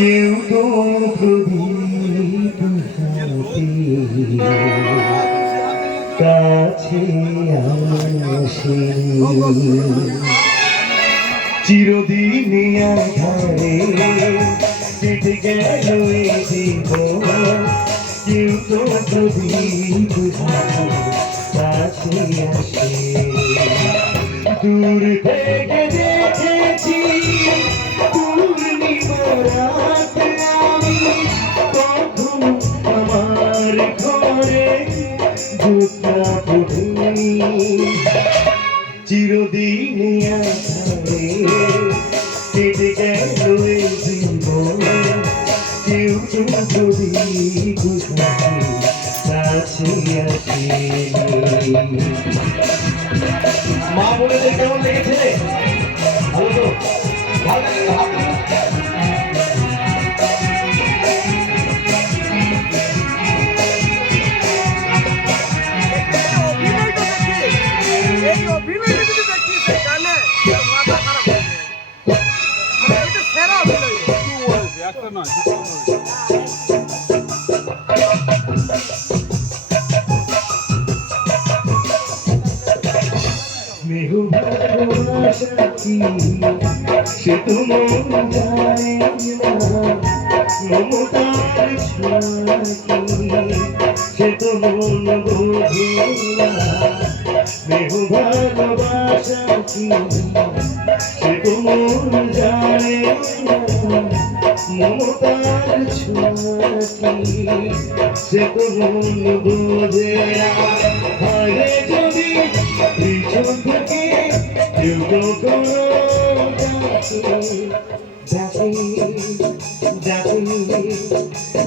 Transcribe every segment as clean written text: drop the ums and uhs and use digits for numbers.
কেউ তো প্রদীপ কাছে আসেনি, চিরদিনে আধারে কেটে গেল এই জীবন, কেউ তো প্রদীপ কাছে আসে। দূর থেকে দেখেছি পূর্ণিমা রাত আমি, কখন আমার ঘরে ঢোকা পড়েনি, চিরদিনে আধারে কেটে গেল এই জীবন, কেউ তো প্রদীপ কাছে আসেনি। মা বলেছে কেমন লেগেছে? ভালো তো? ভালো লেগেছে? এই অভিনয়টা যদি দেখি সেই গানে মাথা খারাপ হয়ে যাবে, মানে এটা সেরা অভিনয়। কি বলছে একটা নয় মেঘ ভালোবাসা কি সে তো মন জানে না, মমতার ছোঁয়া কি সে তো মন বোঝে না। মেঘ ভালোবাসা কি সে তো মন জানে না, মমতার ছোঁয়া কি সে তো মন বোঝে না। আগে যদি পিছন থেকে কেউ কখনো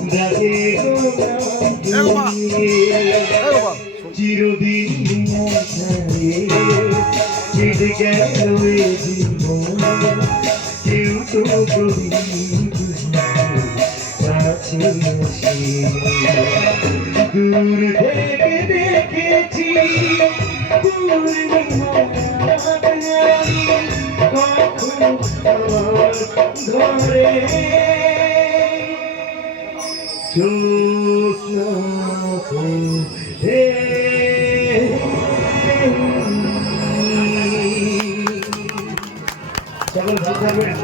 ডাকে চিরদিন কেটে গেল এ জীবন, কেউ তো প্রদীপ কাছে আসে। দূর থেকে দেখেছি পূর্ণিমা রাত আমি, কখন আমার ঘরে জ্যোৎস্না ফোটে। সকল ভালো থাকবেন।